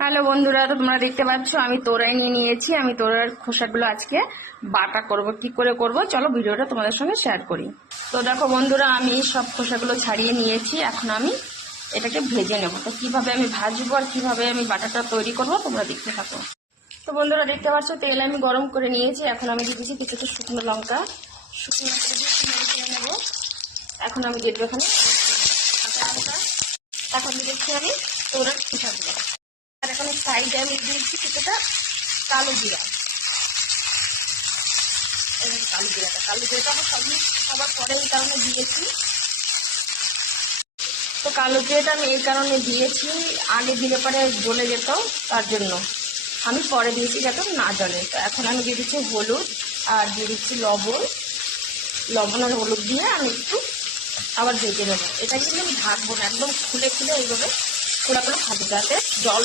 Hello বন্ধুরা, তো তোমরা দেখতে পাচ্ছ আমি তোরাই নিয়ে নিয়েছি। আমি তোরার খোসাগুলো আজকে বাটা করব। কি করে করব চলো ভিডিওটা তোমাদের সঙ্গে শেয়ার করি। তো দেখো বন্ধুরা, আমি সব খোসাগুলো ছাড়িয়ে নিয়েছি। এখন আমি এটাকে ভেজে নেব। তো কিভাবে আমি ভাজবো আর কিভাবে আমি বাটাটা তৈরি করব তোমরা দেখতে থাকো। তো বন্ধুরা দেখতে পাচ্ছ তেল আমি গরম করে নিয়েছি। এখন আমি দিয়ে দিচ্ছি কিছুটা শুকনো লঙ্কা, শুকনো লঙ্কা নেব। এখন আমি দিয়ে দেবো এখানে কাঁচা লঙ্কা। এখন দিয়ে দিচ্ছি আমি তোরার খোসাগুলো। আর এখন সাইডে আমি দিয়েছি কিছুটা কালো জিরা। কালো জিরাটা আমার সবার পরে এই কারণে দিয়েছি। তো কালো জিরাটা আমি এই কারণে দিয়েছি, আগে দিলে পরে জ্বলে যেত, তার জন্য আমি পরে দিয়েছি যাতে না জ্বলে। তো এখন আমি দিয়ে দিচ্ছি হলুদ আর দিয়ে দিচ্ছি লবণ আর হলুদ দিয়ে আমি একটু আবার ভেজে নেবো। এটা কিন্তু আমি ঢাকবো না, একদম খুলে এইভাবে খোলা করে ভাজতে যাতে জল